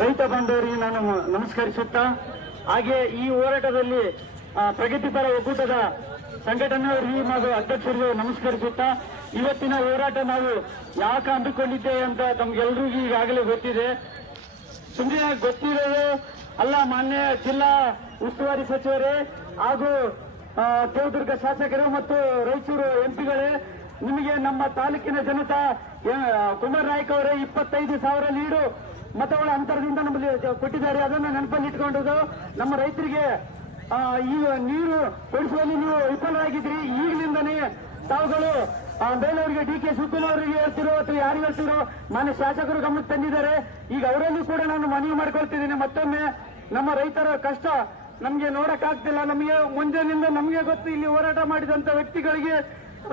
ರೈತ ಬಾಂಧವರಿಗೆ ನಾನು ನಮಸ್ಕರಿಸುತ್ತಾ ಹಾಗೆ ಈ ಹೋರಾಟದಲ್ಲಿ ಪ್ರಗತಿಪರ ಒಕ್ಕೂಟದ ಸಂಘಟನೆಯವರಿಗೆ ಹಾಗೂ ಅಧ್ಯಕ್ಷರಿಗೆ ನಮಸ್ಕರಿಸುತ್ತಾ ಇವತ್ತಿನ ಹೋರಾಟ ನಾವು ಯಾಕೆ ಅಂದುಕೊಂಡಿದ್ದೇವೆ ಅಂತ ತಮ್ಗೆಲ್ರಿಗೂ ಈಗಾಗಲೇ ಗೊತ್ತಿದೆ. ಸುಮ್ಮನೆ ಗೊತ್ತಿರೋದು ಅಲ್ಲ ಮಾನ್ಯ ಜಿಲ್ಲಾ ಉಸ್ತುವಾರಿ ಸಚಿವರೇ ಹಾಗೂ ಆ, ದೇವದುರ್ಗ ಶಾಸಕರು ಮತ್ತು ರಾಯಚೂರು ಎಂಪಿಗಳೇ ನಿಮಗೆ ನಮ್ಮ ತಾಲೂಕಿನ ಜನತಾ ಕುಮಾರ್ ನಾಯ್ಕ ಅವರೇ ಇಪ್ಪತ್ತೈದು ಸಾವಿರ ಲೀಡು ಮತಗಳ ಅಂತರದಿಂದ ನಮ್ಮಲ್ಲಿ ಕೊಟ್ಟಿದ್ದಾರೆ. ಅದನ್ನು ನೆನಪಲ್ಲಿ ಇಟ್ಕೊಂಡು ನಮ್ಮ ರೈತರಿಗೆ ಈ ನೀರು ಕೊಡಿಸುವಲ್ಲಿ ನೀವು ವಿಫಲರಾಗಿದ್ರಿ ಈಗಲಿಂದನೇ ತಾವುಗಳು ಬೇಲೂರಿಗೆ ಡಿ ಕೆ ಶಿವಕುಮಾರ್ಗೆ ಹೇಳ್ತಿರೋ ಅಥವಾ ಯಾರು ಹೇಳ್ತಿರೋ ಮಾನ್ಯ ಶಾಸಕರು ಗಮನಕ್ಕೆ ತಂದಿದ್ದಾರೆ. ಈಗ ಅವರಲ್ಲೂ ಕೂಡ ನಾನು ಮನವಿ ಮಾಡ್ಕೊಳ್ತಿದ್ದೀನಿ. ಮತ್ತೊಮ್ಮೆ ನಮ್ಮ ರೈತರ ಕಷ್ಟ ನಮಗೆ ನೋಡಕ್ಕಾಗ್ತಿಲ್ಲ. ನಮಗೆ ಮುಂಜಾನಿಂದ ನಮಗೆ ಗೊತ್ತು ಇಲ್ಲಿ ಹೋರಾಟ ಮಾಡಿದಂತ ವ್ಯಕ್ತಿಗಳಿಗೆ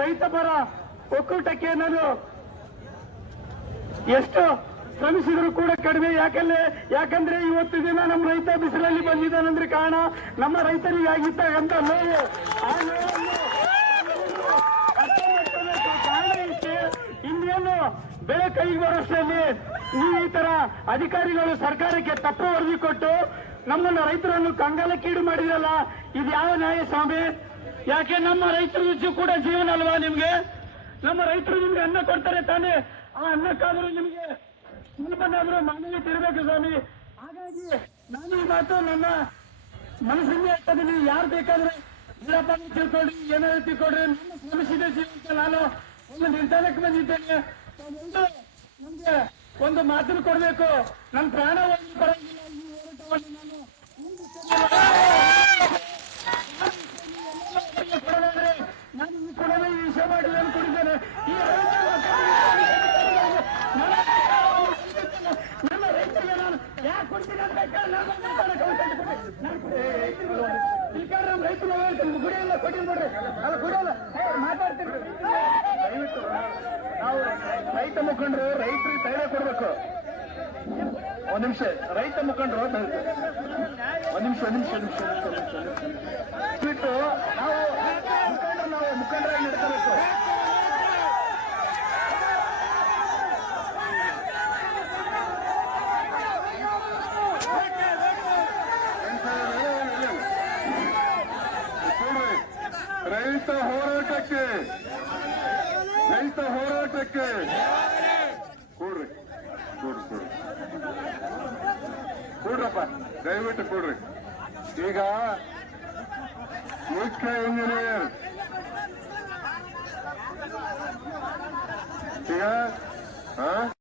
ರೈತ ಪರ ಒಕ್ಕೂಟಕ್ಕೆ ನಾನು ಎಷ್ಟು ಶ್ರಮಿಸಿದ್ರು ಕೂಡ ಕಡಿಮೆ. ಯಾಕಂದ್ರೆ ಯಾಕಂದ್ರೆ ಇವತ್ತು ದಿನ ನಮ್ಮ ರೈತ ಬಿಸಿಲಲ್ಲಿ ಬಂದಿದ್ದಾನಂದ್ರೆ ಕಾರಣ ನಮ್ಮ ರೈತರಿಗೆ ಅಂತ ನೋವು ಆ. ಕಾರಣ ಇನ್ನೇನು, ಬೆಳೆ ಕೈಗೆ ಬರೋಷ್ಟರಲ್ಲಿ ನೀವು ಈ ತರ ಅಧಿಕಾರಿಗಳು ಸರ್ಕಾರಕ್ಕೆ ತಪ್ಪು ವರದಿ ಕೊಟ್ಟು ನಮ್ಮನ್ನ ರೈತರನ್ನು ಕಂಗಾಲಕ್ಕೀಡು ಮಾಡಿದ್ರಲ್ಲ, ಇದು ಯಾವ ನ್ಯಾಯ ಸ್ವಾಮಿ? ಯಾಕೆ ನಮ್ಮ ರೈತರು ಕೂಡ ಜೀವನ ಅಲ್ವಾ ನಿಮ್ಗೆ? ನಮ್ಮ ರೈತರು ನಿಮ್ಗೆ ಅನ್ನ ಕೊಡ್ತಾರೆ ತಾನೇ. ಆ ಅನ್ನಕ್ಕಾದ್ರೂ ನಿಮ್ಗೆ. ಸ್ವಲ್ಪನಾದ್ರೂ ಮನೆಗೆ ತಿರ್ಬೇಕು ಸ್ವಾಮಿ. ಹಾಗಾಗಿ ನಾನು ಈ ಮಾತು ನನ್ನ ಮನಸ್ಸಿಂದ ಹೇಳ್ತಾ ಇದ್ದೀನಿ. ಯಾರು ಬೇಕಾದ್ರೆ ಇಲ್ಲಪ್ಪ ತಿಳ್ಕೊಡ್ರಿ ಏನಾದ್ರು ತಿಳ್ಕೊಡ್ರಿ ನನ್ನ ಶ್ರಮಿಸಿದ ಜೀವನಕ್ಕೆ ನಾನು ಒಂದು ನಿರ್ಧಾರಕ್ಕೆ ಬಂದಿದ್ದೇನೆ. ನಮ್ಗೆ ಒಂದು ಮಾತನ್ನು ಕೊಡಬೇಕು. ನನ್ನ ಪ್ರಾಣ ಒಂದು ಪರವಾಗಿಲ್ಲ ಈ ಹೋರಾಟವನ್ನು ನಾನು ಕೊಡೋದಾದ್ರೆ ನಾನು ಈ ಕೊಡೋದೇ ಈ ವಿಷಯ ಮಾಡಿ ನಾನು ಕೊಡಿದ್ದೇನೆ ಈ ರೈತರ ನಮ್ಮ ರೈತರಿಗೆ ನಾನು ಯಾಕೆ ಕೊಡ್ತೀನಿ ಅಂತ ಕೇಳಿ ನಾನು ಮಾತಾಡಕ್ಕೆ ಅವಕಾಶ ಕೊಡಿ. ನಾನು ರೈತರಿಗೆ ಈ ಕಾರಣ ನಮ್ಮ ಹೇಳ್ತೀನಿ ಗುಡಿಯಲ್ಲ ಕೊಟ್ಟಿನ ಬಿಡ್ರಿ ಅದು ಗುಡಿಯಲ್ಲ ಏ, ಮಾತಾಡ್ತೀನಿ ದಯವಿಟ್ಟು ನಾವು ರೈತ ಮುಖಂಡರು ರೈತರಿಗೆ ಧೈರ್ಯ ಕೊಡ್ಬೇಕು. ಒಂದ್ ನಿಮಿಷ ರೈತ ಮುಖಂಡರು ಒಂದ್ ನಿಮಿಷ. ಒಂದ್ ನಿಮಿಷ ನಿಮಿಷ ಬಿಟ್ಟು ನಾವು ಮುಖಂಡರು ನಾವು ಮುಖಂಡರಾಗಿ ನಡ್ಕೋಬೇಕು ಕೊಡ್ರಿ ರೈತ ಹೋರಾಟಕ್ಕೆ ರೈತ ಹೋರಾಟಕ್ಕೆ. ಕೊಡ್ರಿ ಕೊಡ್ರಿ ಕೊಡ್ರಿ. ಕೊಡ್ರಪ್ಪ, ದಯವಿಟ್ಟು ಕೊಡ್ರಿ. ಈಗ ಮುಖ್ಯ ಇಂಜಿನಿಯರ್ ಈಗ, ಹಾ?